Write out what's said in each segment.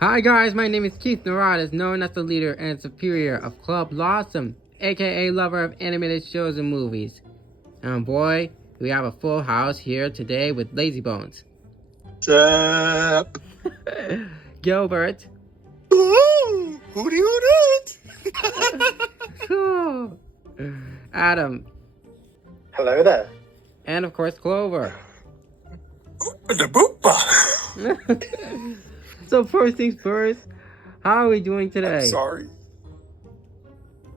Hi guys, my name is Keith Narades, known as the leader and superior of Club LASM, aka lover of animated shows and movies. And boy, we have a full house here today with Lazy Bones. What's up? Gilbert. Ooh, hooty hoot. Adam. Hello there. And of course, Clover. The boopa. So first things first, how are we doing today? I'm sorry.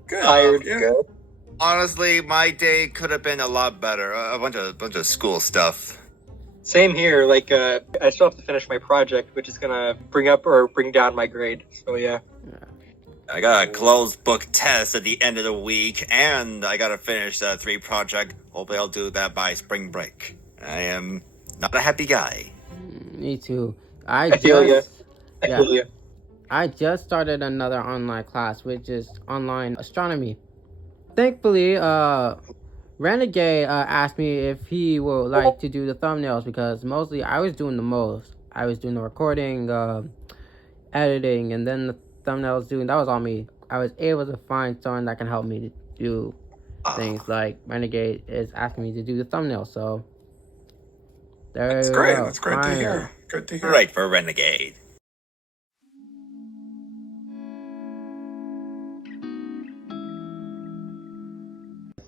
Good. Tired. Yeah. Good. Honestly, my day could have been a lot better. A bunch of school stuff. Same here. I still have to finish my project, which is gonna bring up or bring down my grade. So yeah. I got a closed book test at the end of the week, and I gotta finish 3 project. Hopefully, I'll do that by spring break. I am not a happy guy. Me too. I feel you. I just started another online class, which is online astronomy. Thankfully, Renegade asked me if he would like to do the thumbnails because mostly I was doing the most. I was doing the recording, editing, and then the thumbnails doing. That was all me. I was able to find someone that can help me to do things like Renegade is asking me to do the thumbnails. So That's great. That's great to hear. Good to hear. Great for Renegade.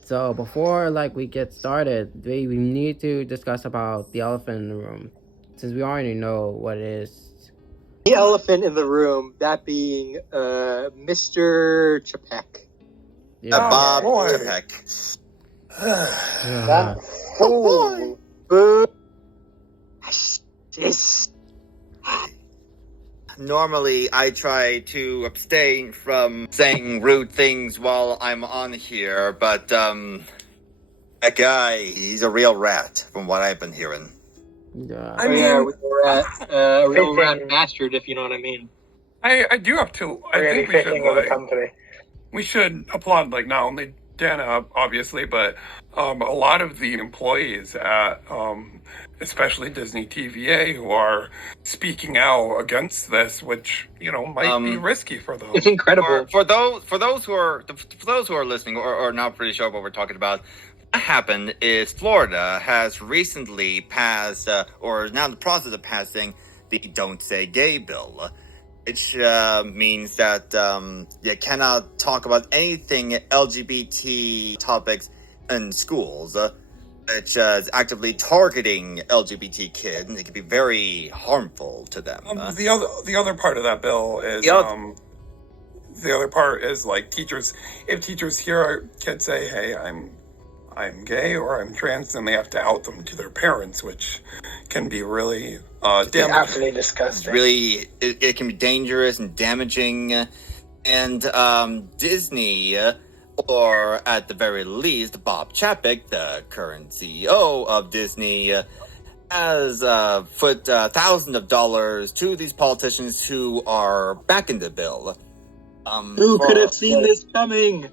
So before we get started, we need to discuss about the elephant in the room, since we already know what it is. The elephant in the room, that being Mr. Chapek. Yeah. Bob boy. Chapek. That fool. Boo. This. Normally, I try to abstain from saying rude things while I'm on here, but that guy, he's a real rat, from what I've been hearing. Yeah. I mean, a real rat bastard, if you know what I mean. I do have to. I Really think we should fitting of the company. we should applaud not only Dana obviously, but a lot of the employees at especially Disney TVA who are speaking out against this, which might be risky for them. It's incredible. For those who are listening or not pretty sure what we're talking about, what happened is Florida has recently passed, or is now in the process of passing, the Don't Say Gay bill, which means that you cannot talk about anything LGBT topics in schools, which is actively targeting LGBT kids, and it can be very harmful to them. The other part of that bill is the other part is teachers. If teachers hear kids say, "Hey, I'm gay" or "I'm trans," then they have to out them to their parents, which can be really damaging. Absolutely disgusting. Really, it can be dangerous and damaging, and Disney, or at the very least, Bob Chapek, the current CEO of Disney, has put thousands of dollars to these politicians who are backing the bill. Who could have seen this coming?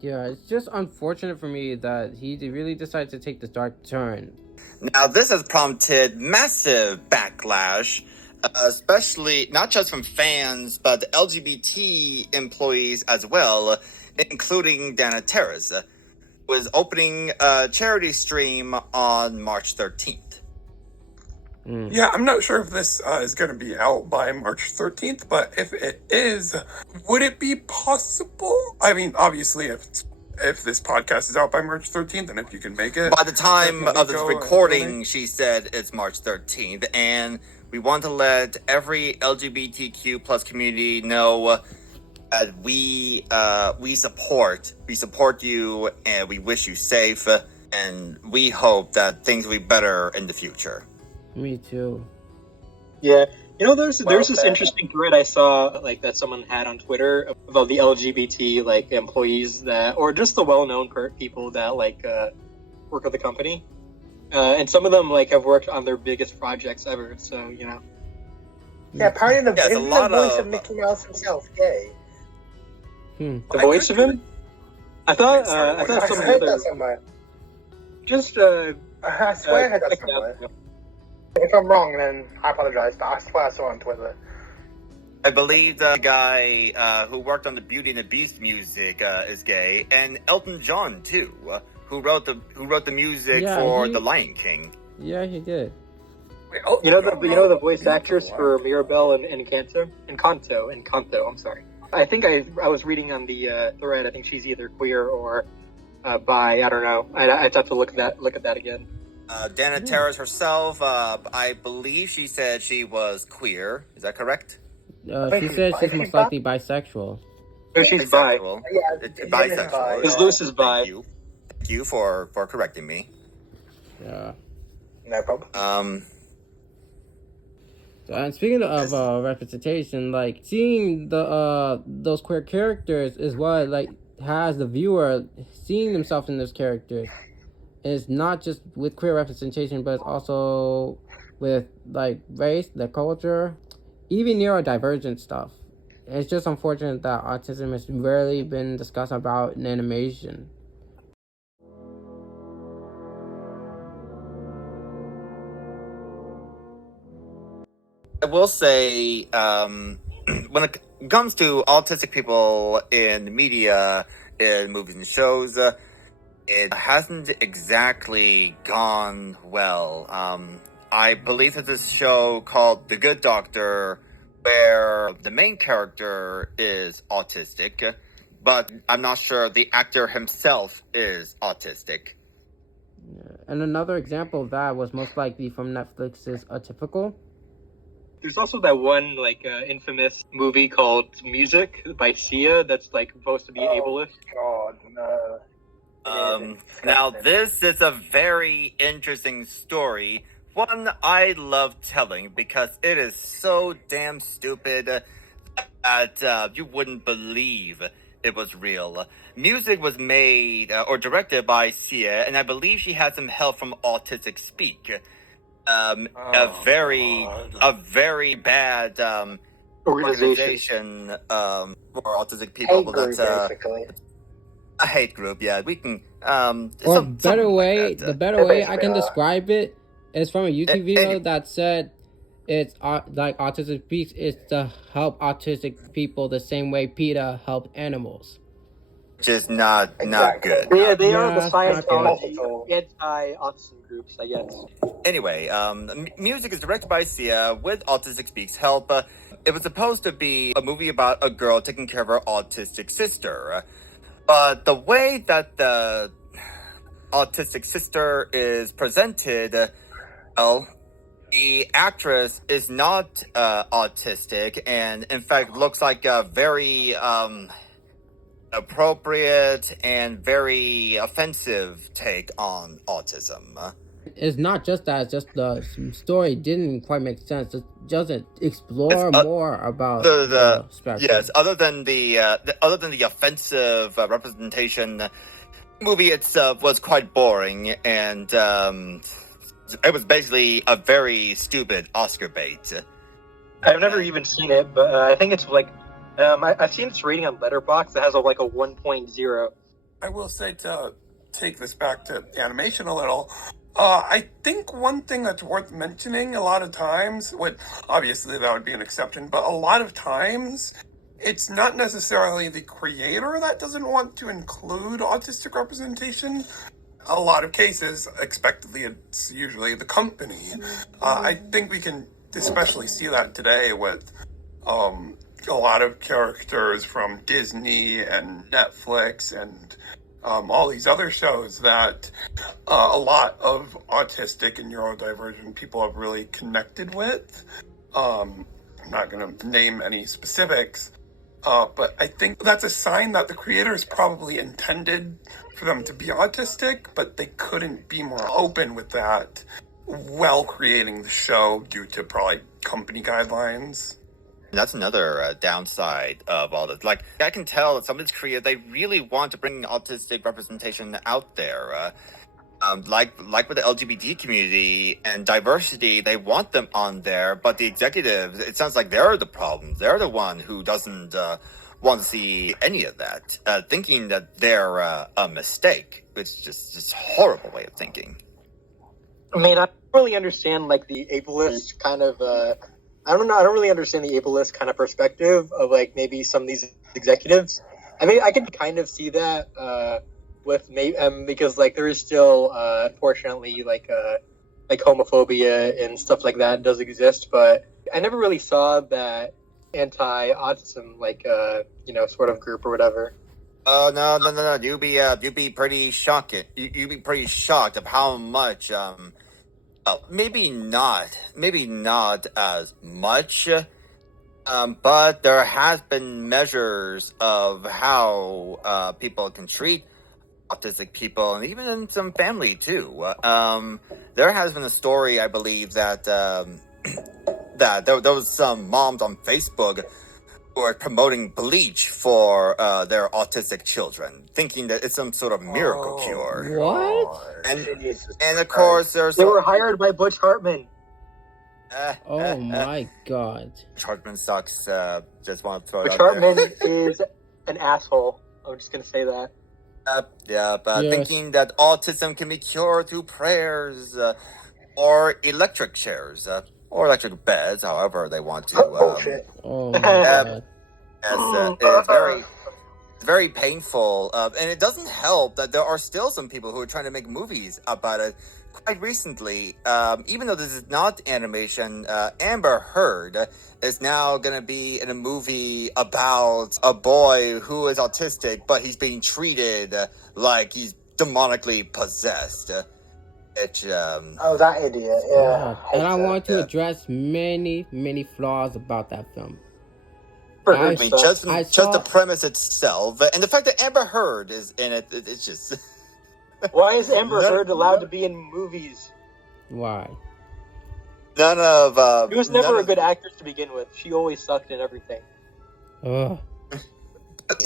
Yeah, it's just unfortunate for me that he really decided to take this dark turn. Now, this has prompted massive backlash, especially not just from fans, but LGBT employees as well, including Dana Terrace, who is opening a charity stream on March 13th. Yeah, I'm not sure if this is going to be out by March 13th, but if it is, would it be possible? I mean, obviously, if this podcast is out by March 13th, and if you can make it. By the time of this recording, she said it's March 13th, and we want to let every LGBTQ plus community know that we support you, and we wish you safe, and we hope that things will be better in the future. Me too. Yeah, there's this interesting thread I saw that someone had on Twitter about the LGBT employees or just the well-known people that work at the company, and some of them have worked on their biggest projects ever. So Yeah, apparently the voice of Mickey Mouse himself gay. The voice of him? I thought I heard that somewhere. Just I swear I heard that somewhere. If I'm wrong, then I apologize, but I swear I saw it on Twitter. I believe the guy who worked on the Beauty and the Beast music is gay, and Elton John too, who wrote the music for The Lion King. Yeah, he did. Wait, you know the voice actress for Mirabelle and Encanto. I'm sorry. I think I was reading on the thread. I think she's either queer or bi. I don't know. I'd have to look at that again. Dana Terrace herself, I believe she said she was queer. Is that correct? She said she's most likely bisexual. No, she's bisexual. Yeah, bisexual. Because Luce is bi. Thank you for correcting me. Yeah. No problem. And speaking of representation, like seeing the those queer characters is what like has the viewer seeing themselves in those characters. And it's not just with queer representation, but it's also with like race, the culture, even neurodivergent stuff. It's just unfortunate that autism has rarely been discussed about in animation. I will say, when it comes to autistic people in media, in movies and shows, it hasn't exactly gone well. I believe that this show called The Good Doctor, where the main character is autistic, but I'm not sure the actor himself is autistic. And another example of that was most likely from Netflix's Atypical. There's also that one like infamous movie called Music by Sia that's like supposed to be ableist. God, no. Now this is a very interesting story. One I love telling because it is so damn stupid that you wouldn't believe it was real. Music was made or directed by Sia, and I believe she had some help from Autistic Speak. A very bad organization for autistic people. Hate group, basically. A hate group. Yeah, we can. Or the better way I can describe it is from a YouTube video that said it's like Autistic Speaks is to help autistic people the same way PETA helped animals. Which is not good. Yeah, they are the Scientology anti-autism groups, I guess. Anyway, music is directed by Sia with Autistic Speaks help. It was supposed to be a movie about a girl taking care of her autistic sister. But the way that the autistic sister is presented, well, the actress is not autistic and in fact looks like a very appropriate and very offensive take on autism. It's not just that; it's just the story didn't quite make sense. It doesn't explore more about the spectrum. Yes, other than the offensive representation, the movie itself was quite boring, and it was basically a very stupid Oscar bait. I've never even seen it, but I think it's like I've seen its rating on Letterboxd that has a 1.0. I will say, to take this back to animation a little, I think one thing that's worth mentioning a lot of times, obviously that would be an exception, but a lot of times it's not necessarily the creator that doesn't want to include autistic representation. A lot of cases, expectedly, it's usually the company. I think we can especially see that today with a lot of characters from Disney and Netflix and all these other shows that a lot of autistic and neurodivergent people have really connected with. I'm not going to name any specifics, but I think that's a sign that the creators probably intended for them to be autistic, but they couldn't be more open with that while creating the show due to probably company guidelines. That's another downside of all this. Like, I can tell that some of these creators, they really want to bring autistic representation out there. Like with the LGBT community and diversity, they want them on there, but the executives, it sounds like they're the problem. They're the one who doesn't want to see any of that, thinking that they're a mistake. It's just a horrible way of thinking. I mean, I don't really understand like the ableist kind of I don't know. I don't really understand the ableist kind of perspective of like maybe some of these executives. I mean, I can kind of see that with maybe because like there is still unfortunately like homophobia and stuff like that does exist, but I never really saw that anti-autism like sort of group or whatever. Oh no! You'd be pretty shocked. You'd be pretty shocked of how much. Maybe not as much. But there has been measures of how people can treat autistic people, and even in some family too. There has been a story, I believe, that that there was some moms on Facebook who are promoting bleach for their autistic children, thinking that it's some sort of miracle cure. What? And of course, They were hired by Butch Hartman. Oh my god. Hartman sucks. Just want to throw it Butch out there. Hartman is an asshole. I'm just gonna say that. Yes. Thinking that autism can be cured through prayers or electric chairs or electric beds, however they want to. Bullshit. Oh my god. It's very painful, and it doesn't help that there are still some people who are trying to make movies about it. Quite recently, even though this is not animation, Amber Heard is now going to be in a movie about a boy who is autistic, but he's being treated like he's demonically possessed. Oh, that idiot! Yeah. And I want to address many flaws about that film. I mean, just the premise itself, and the fact that Amber Heard is in it, it's just. Why is Amber Heard allowed to be in movies? Why? None of. She was never a good actress to begin with. She always sucked in everything. Ugh.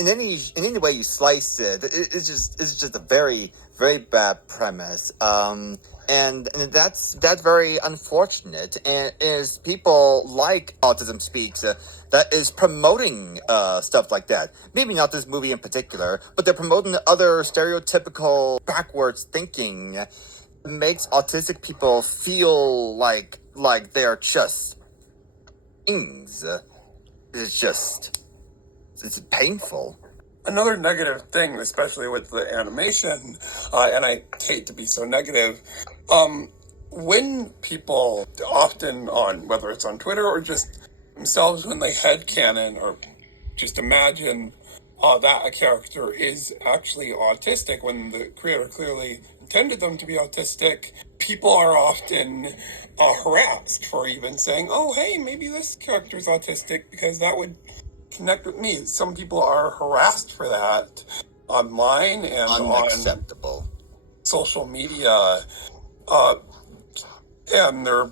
In any way you slice it, it's just a very bad premise. And that's very unfortunate. And is people like Autism Speaks that is promoting stuff like that. Maybe not this movie in particular, but they're promoting other stereotypical backwards thinking. It makes autistic people feel like they're just things. It's painful. Another negative thing, especially with the animation, and I hate to be so negative, when people often on, whether it's on Twitter or just themselves, when they headcanon or just imagine that a character is actually autistic when the creator clearly intended them to be autistic, people are often harassed for even saying, oh, hey, maybe this character's autistic because that would connect with me. Some people are harassed for that online and unacceptable on social media, and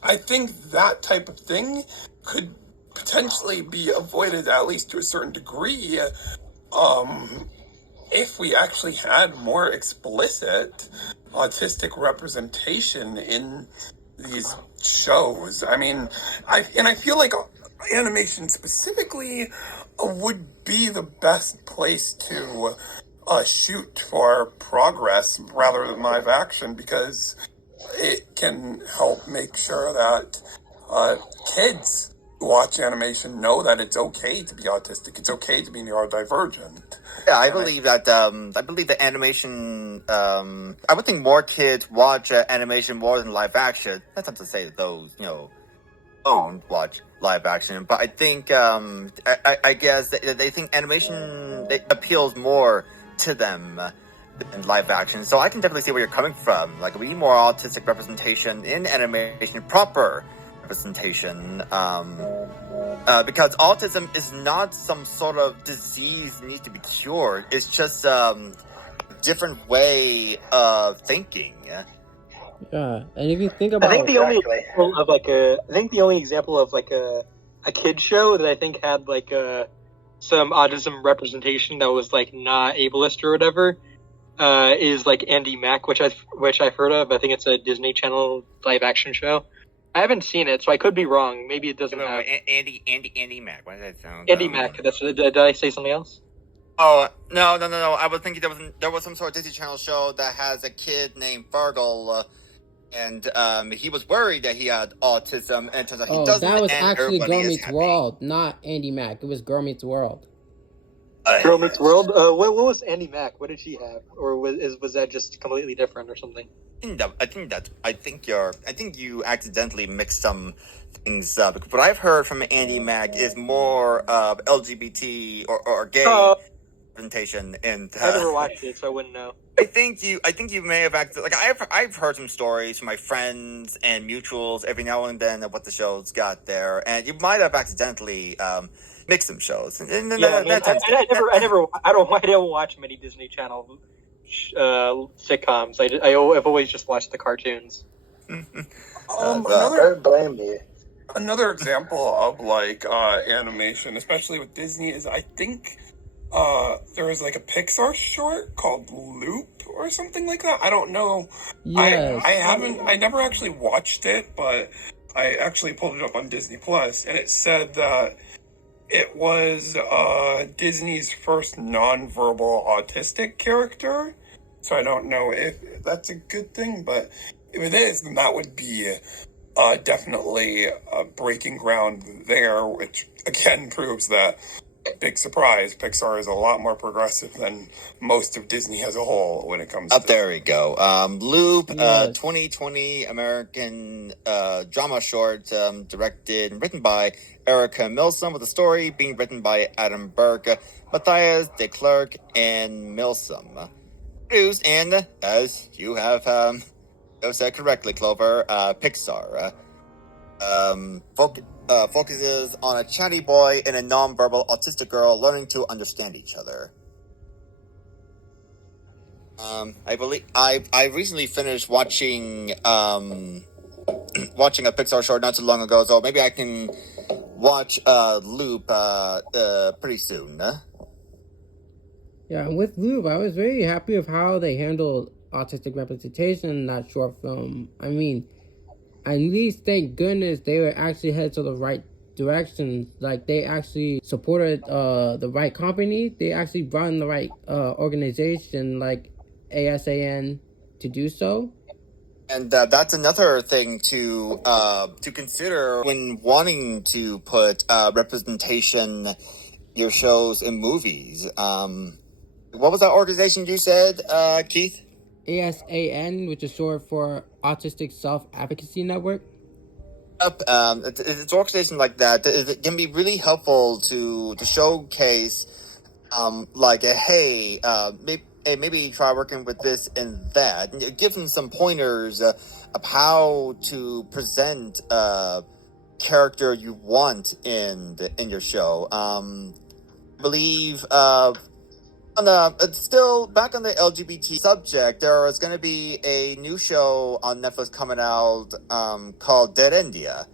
I think that type of thing could potentially be avoided, at least to a certain degree, if we actually had more explicit autistic representation in these shows. I mean, I feel like animation specifically would be the best place to shoot for progress rather than live action, because it can help make sure that kids who watch animation know that it's okay to be autistic, it's okay to be neurodivergent. Yeah, I believe that animation. I would think more kids watch animation more than live action. That's not to say that those don't watch live action, but I think I guess they think animation appeals more to them than live action. So I can definitely see where you're coming from. Like, we need more autistic representation in animation, proper representation. Because autism is not some sort of disease that needs to be cured. It's just a different way of thinking. Yeah, and if you think about, I think the only example of like a kid show that I think had like some autism representation that was like not ableist or whatever is like Andy Mack, which I've heard of. I think it's a Disney Channel live action show. I haven't seen it, so I could be wrong. Maybe it doesn't have Andy Mack. Why does that sound? Andy Mack. Did I say something else? Oh no! I was thinking there was some sort of Disney Channel show that has a kid named Fergal. and he was worried that he had autism, and it turns out he Oh, doesn't, that was and actually everybody Girl is Meets happy. World, not Andy Mack. It was Girl Meets World. Girl Meets World. What was Andy Mack? What did she have, or was that just completely different or something? I think you accidentally mixed some things up. What I've heard from Andy Mack is more LGBT or gay representation, and I never watched it, so I wouldn't know. I think you may have acted like I've heard some stories from my friends and mutuals every now and then of what the show's got there, and you might have accidentally mixed some shows. And Yeah, I don't watch many Disney Channel sitcoms. I've always just watched the cartoons. Don't blame me. Another example of like animation, especially with Disney, is I think there was like a Pixar short called Loop or something like that. I don't know. Yes. I never actually watched it, but I actually pulled it up on Disney Plus, and it said that it was Disney's first nonverbal autistic character. So I don't know if that's a good thing, but if it is, then that would be definitely breaking ground there, which again proves that, big surprise, Pixar is a lot more progressive than most of Disney as a whole when it comes to... There we go. Loop, Yes. 2020 American drama short, directed and written by Erica Milsom, with the story being written by Adam Burke, Matthias de Klerk, and Milsom. Produced, and as you have said correctly, Clover, Pixar. Focuses on a chatty boy and a non-verbal autistic girl learning to understand each other. I believe I recently finished watching watching a Pixar short not too long ago, so maybe I can watch Loop pretty soon. Yeah, and with Loop, I was very happy of how they handled autistic representation in that short film. I mean, at least thank goodness they were actually headed to the right direction. Like, they actually supported the right company. They actually brought in the right organization, like ASAN, to do so. And that's another thing to consider when wanting to put representation in your shows and movies. What was that organization you said, Keith? ASAN, which is short for Autistic Self-Advocacy Network. It's an organization like that. It can be really helpful to showcase, like, hey, maybe try working with this and that. And give them some pointers of how to present character you want in your show. I believe still back on the LGBT subject, there is going to be a new show on Netflix coming out called Dead India.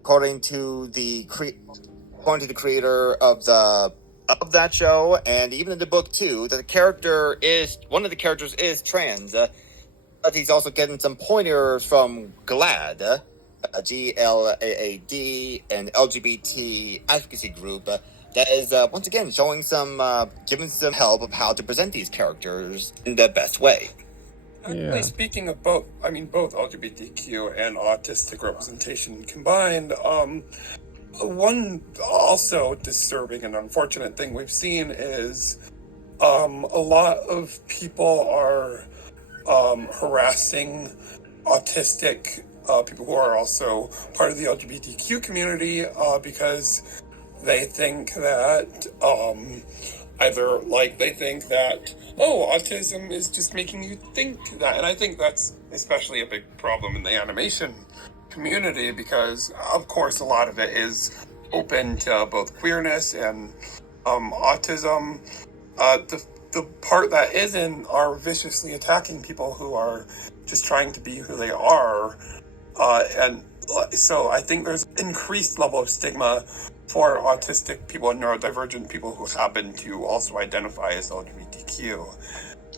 According to the creator of that show, and even in the book too, that one of the characters is trans, but he's also getting some pointers from GLAAD, GLAAD, an LGBT advocacy group. That is once again showing giving some help of how to present these characters in the best way. Actually, speaking of both LGBTQ and autistic representation combined, one also disturbing and unfortunate thing we've seen is a lot of people are harassing autistic people who are also part of the LGBTQ community because they think that autism is just making you think that. And I think that's especially a big problem in the animation community because, of course, a lot of it is open to both queerness and autism. The part that isn't are viciously attacking people who are just trying to be who they are. And so I think there's increased level of stigma for autistic people and neurodivergent people who happen to also identify as LGBTQ.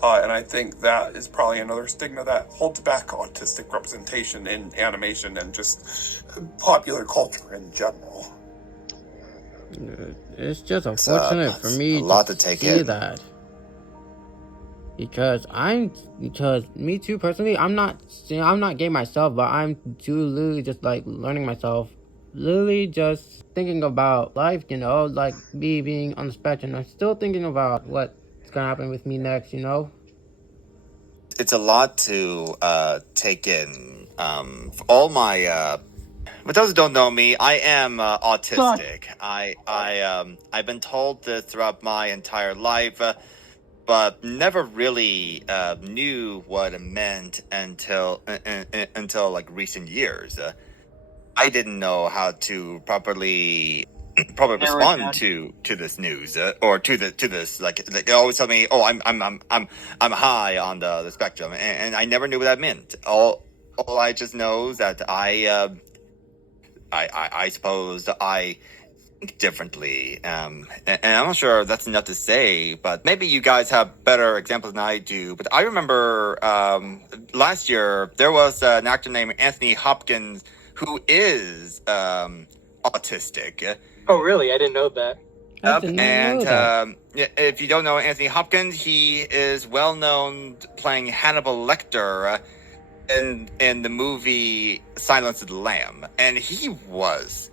And I think that is probably another stigma that holds back autistic representation in animation and just popular culture in general. It's just unfortunate for me to take see that. Because me too personally, I'm not gay myself, but I'm too literally just like learning myself, literally just thinking about life, like me being on the spectrum. I'm still thinking about what's gonna happen with me next, It's a lot to take in. For all my for those who don't know me, I am autistic. I've been told this throughout my entire life, but never really knew what it meant until like recent years. I didn't know how to properly respond to this news or to this like they always tell me, oh, I'm high on the spectrum, and I never knew what that meant. All I just know is that I suppose I think differently, and I'm not sure that's enough to say, but maybe you guys have better examples than I do. But I remember last year there was an actor named Anthony Hopkins who is autistic. Oh, really? I didn't know that. I did not know that. If you don't know Anthony Hopkins, he is well known playing Hannibal Lecter in the movie Silence of the Lamb, and he was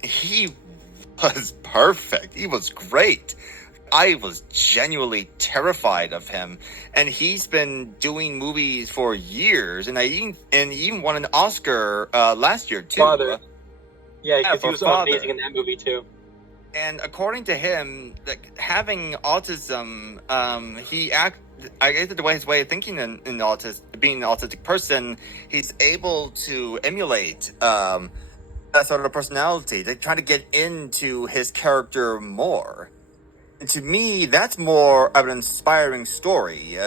perfect. He was great. I was genuinely terrified of him, and he's been doing movies for years, and he even won an Oscar last year too. Father. Yeah, because he was amazing in that movie too. And according to him, like, having autism, I guess his way of thinking in being an autistic person, he's able to emulate that sort of personality. They try to get into his character more. And to me, that's more of an inspiring story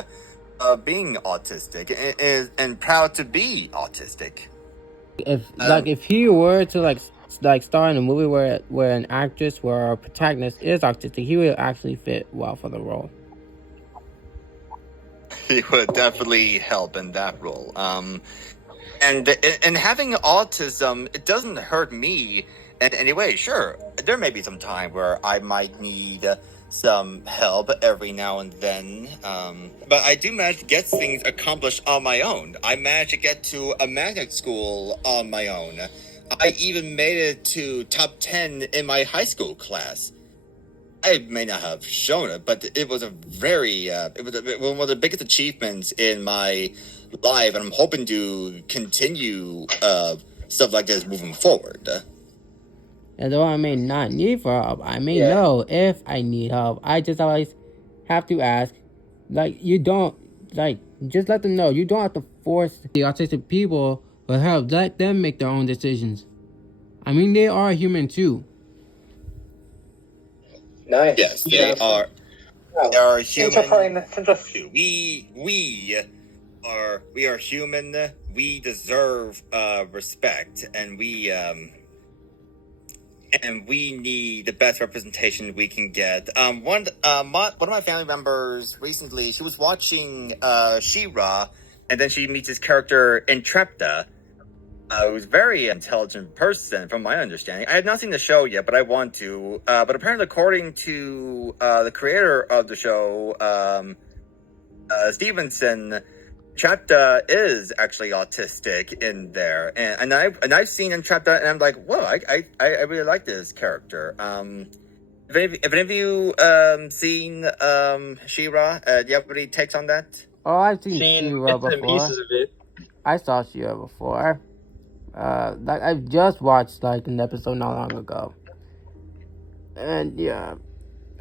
of being autistic and proud to be autistic. If he were to like star in a movie where an actress where a protagonist is autistic, he would actually fit well for the role. He would definitely help in that role. And having autism, it doesn't hurt me in any way. Sure, there may be some time where I might need some help every now and then, but I do manage to get things accomplished on my own. I managed to get to a magnet school on my own. I even made it to top 10 in my high school class. I may not have shown it, but it was a very it was one of the biggest achievements in my life, and I'm hoping to continue stuff like this moving forward. And though I may not need for help, I may know if I need help. I just always have to ask. Like, you don't, like, just let them know. You don't have to force the autistic people for help. Let them make their own decisions. I mean, they are human too. Nice. Yes, they are. Well, They are human. We are human. We deserve respect, and we need the best representation we can get. One of my family members recently, she was watching She-Ra, and then she meets this character Entrapta, who's a very intelligent person, from my understanding. I have not seen the show yet, but I want to. But apparently, according to the creator of the show, Stevenson, Entrapta is actually autistic in there, and I've seen Entrapta, and I'm like, whoa, I really like this character. Have any of you seen She-Ra? Do you have any takes on that? Oh, I've seen She-Ra before. Pieces of it. I saw She-Ra before. Like I just watched like an episode not long ago, and yeah,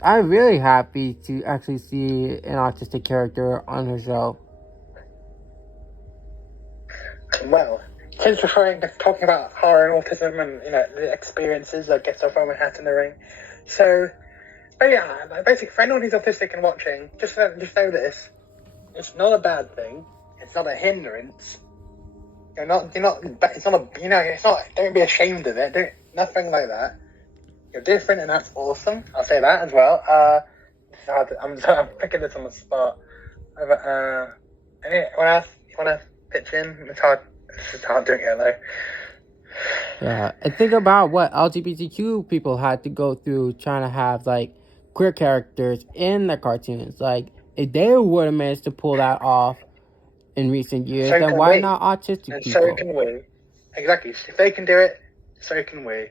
I'm really happy to actually see an autistic character on her show. Well, since we're talking about horror and autism and the experiences, I guess I'll throw my hat in the ring. So, but yeah, basically, for anyone who's autistic and watching, just know this: it's not a bad thing. It's not a hindrance. It's not. Don't be ashamed of it. Nothing like that. You're different, and that's awesome. I'll say that as well. I'm picking this on the spot. Anyone else? You want to pitch in? It's hard doing it though. Yeah, and think about what LGBTQ people had to go through trying to have like queer characters in the cartoons. Like if they would have managed to pull that off in recent years, So then can why we. not autistic And people? so can we. Exactly. If they can do it, so can we.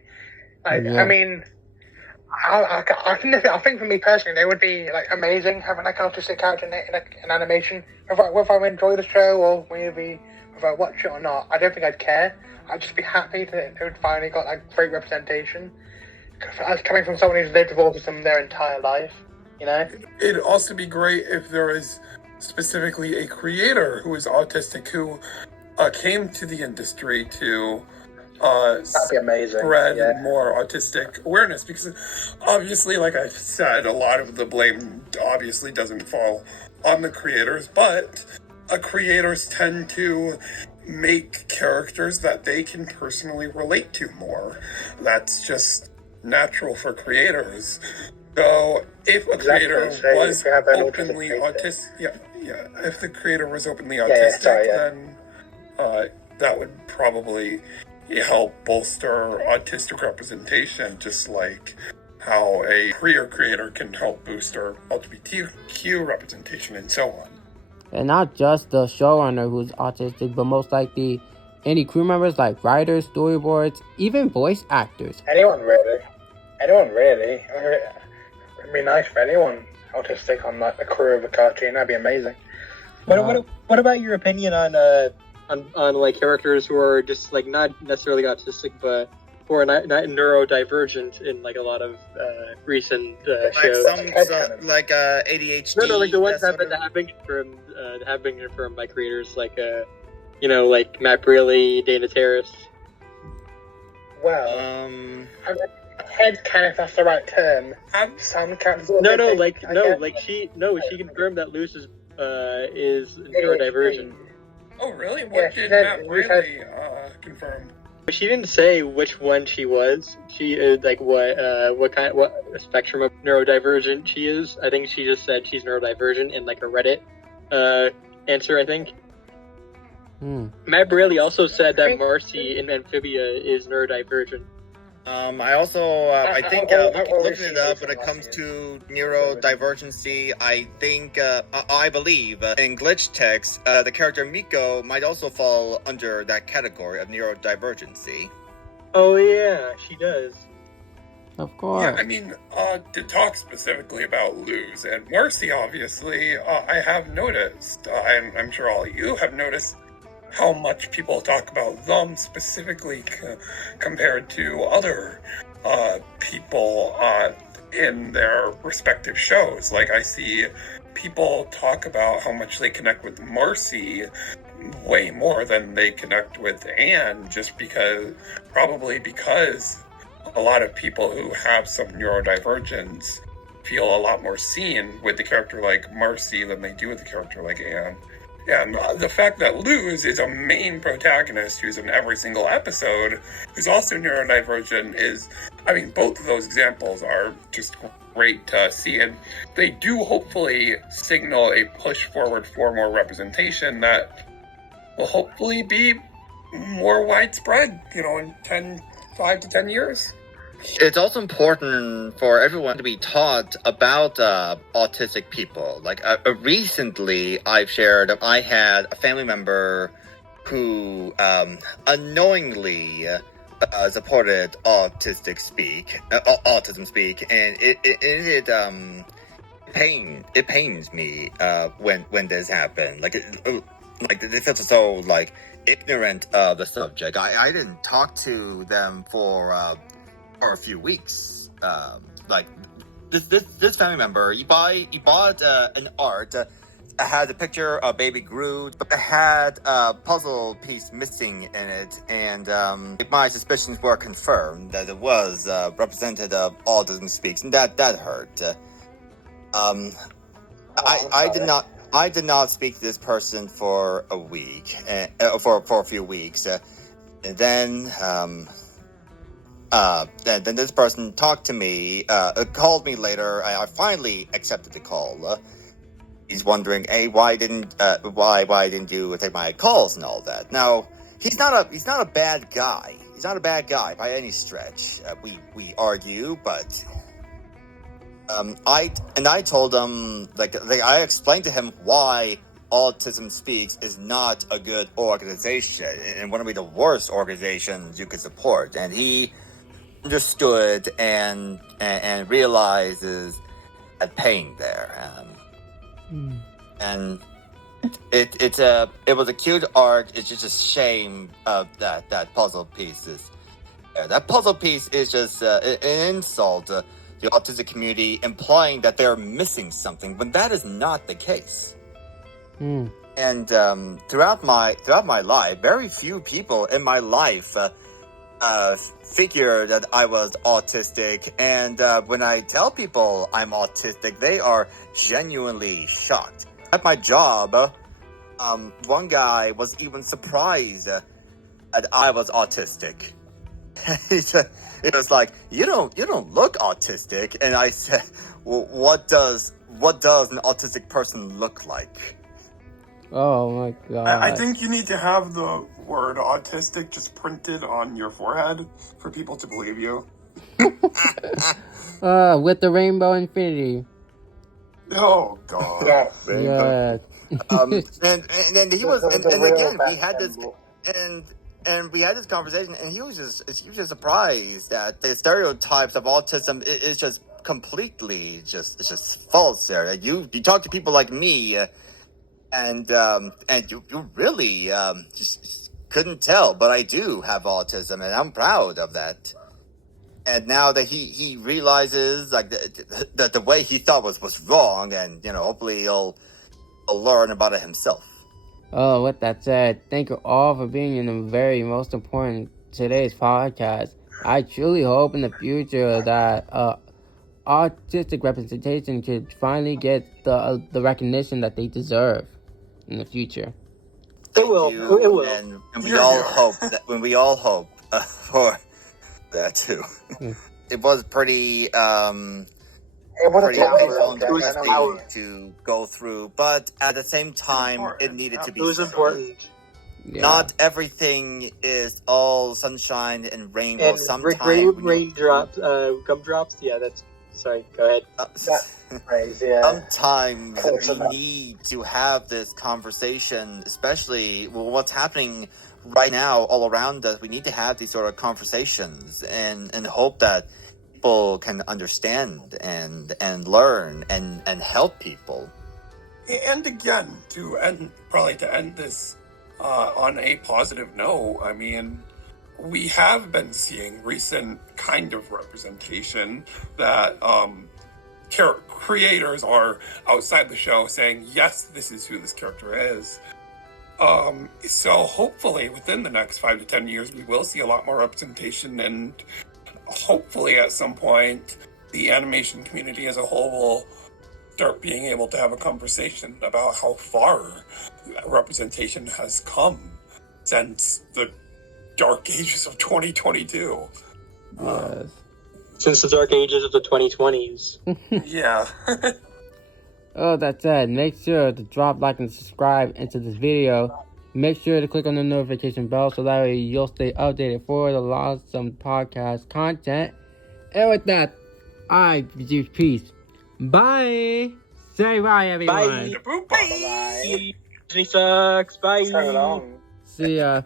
Yeah. I mean, I think for me personally, they would be like amazing having like an autistic character in animation. Whether I enjoy the show or maybe whether I watch it or not, I don't think I'd care. I'd just be happy that they would finally got like great representation. As coming from someone who's lived with autism their entire life, you know. It'd also be great if there was specifically a creator who is autistic who came to the industry to That'd be amazing. spread Yeah. more autistic awareness, because obviously, like I've said, a lot of the blame obviously doesn't fall on the creators, but creators tend to make characters that they can personally relate to more. That's just natural for creators. So if a creator was openly autistic, if the creator was openly autistic, then that would probably help bolster autistic representation, just like how a queer creator can help booster LGBTQ representation and so on. And not just the showrunner who's autistic, but most likely any crew members like writers, storyboards, even voice actors. Anyone really. It'd be nice for anyone autistic on like the crew of a cartoon. That'd be amazing. What about your opinion on like characters who are just like not necessarily autistic, but who are not neurodivergent in like a lot of recent shows? Like ADHD. No, like the ones that have been confirmed by creators like like Matt Brealey, Dana Terrace. Well, headcanon, if that's the right term. Some characters. She confirmed that Luz is neurodivergent. Oh, really? What did Matt Brealey confirm? She didn't say which one she was. She like what spectrum of neurodivergent she is. I think she just said she's neurodivergent in like a Reddit answer, I think. Matt Brealey also said that Marcy in Amphibia is neurodivergent. I also, I think, looking it up when it comes to neurodivergency, I believe in glitch text, the character Miko might also fall under that category of neurodivergency. Oh yeah, she does. Of course. Yeah, I mean, to talk specifically about Luz and Marcy, obviously, I have noticed, I'm sure all of you have noticed, how much people talk about them specifically compared to other people in their respective shows. Like, I see people talk about how much they connect with Marcy way more than they connect with Anne, just probably because a lot of people who have some neurodivergence feel a lot more seen with the character like Marcy than they do with the character like Anne. And the fact that Luz is a main protagonist who's in every single episode, who's also neurodivergent, both of those examples are just great to see. And they do hopefully signal a push forward for more representation that will hopefully be more widespread, in 5 to 10 years. It's also important for everyone to be taught about autistic people. Like recently, I've shared I had a family member who unknowingly supported autism speak, and it pains me when this happened. Like it feels so like ignorant of the subject. I didn't talk to them for a few weeks. Like this family member, he bought an art. Had a picture of baby Groot, but it had a puzzle piece missing in it, and my suspicions were confirmed that it was representative of autism speaks, and that hurt. I did not speak to this person for a week, for a few weeks, and then this person talked to me, called me later. I finally accepted the call. He's wondering, hey, why didn't you take my calls and all that? Now, he's not a bad guy. He's not a bad guy by any stretch. We argue, but I told him like I explained to him why Autism Speaks is not a good organization and one of the worst organizations you could support, and he understood and realizes that pain there, and it was a cute art. It's just a shame of that puzzle piece is. That puzzle piece is just an insult to the autistic community, implying that they're missing something, when that is not the case. And throughout my life, very few people in my life figure that I was autistic, and when I tell people I'm autistic, they are genuinely shocked. At my job, one guy was even surprised that I was autistic. It was like, you don't look autistic, and I said, well, what does an autistic person look like? Oh my god! I think you need to have the word autistic just printed on your forehead for people to believe you. With the rainbow infinity. Oh god. Yeah. And he was, and again we had this, and we had this conversation, and he was just surprised that the stereotypes of autism is just completely it's just false there. You talk to people like me, and you really just couldn't tell, but I do have autism, and I'm proud of that. And now that he realizes like that the way he thought was wrong, and hopefully he'll learn about it himself. Oh, with that said, thank you all for being in the very most important today's podcast. I truly hope in the future that autistic representation could finally get the recognition that they deserve in the future. It will. It will. And we all hope that when we all hope for that too. It was pretty pretty painful and depressing to go through, but at the same time, it needed to be. It was important. Yeah. Not everything is all sunshine and rainbow. And sometimes raindrops, gumdrops. Yeah, that's. Sorry, go ahead. Sometimes we need to have this conversation, especially what's happening right now all around us. We need to have these sort of conversations and hope that people can understand and learn and help people. And again, to end this on a positive note, I mean, we have been seeing recent kind of representation that creators are outside the show saying, yes, this is who this character is. So hopefully within the next 5 to 10 years, we will see a lot more representation, and hopefully at some point, the animation community as a whole will start being able to have a conversation about how far representation has come since the dark ages of 2022. Yes. Since the dark ages of the 2020s. Yeah. Oh, that said, make sure to drop, like, and subscribe into this video. Make sure to click on the notification bell so that way you'll stay updated for the LASM podcast content. And with that, I give peace. Bye. Say bye, everyone. Bye. Bye. Disney sucks. Bye. So long. See ya.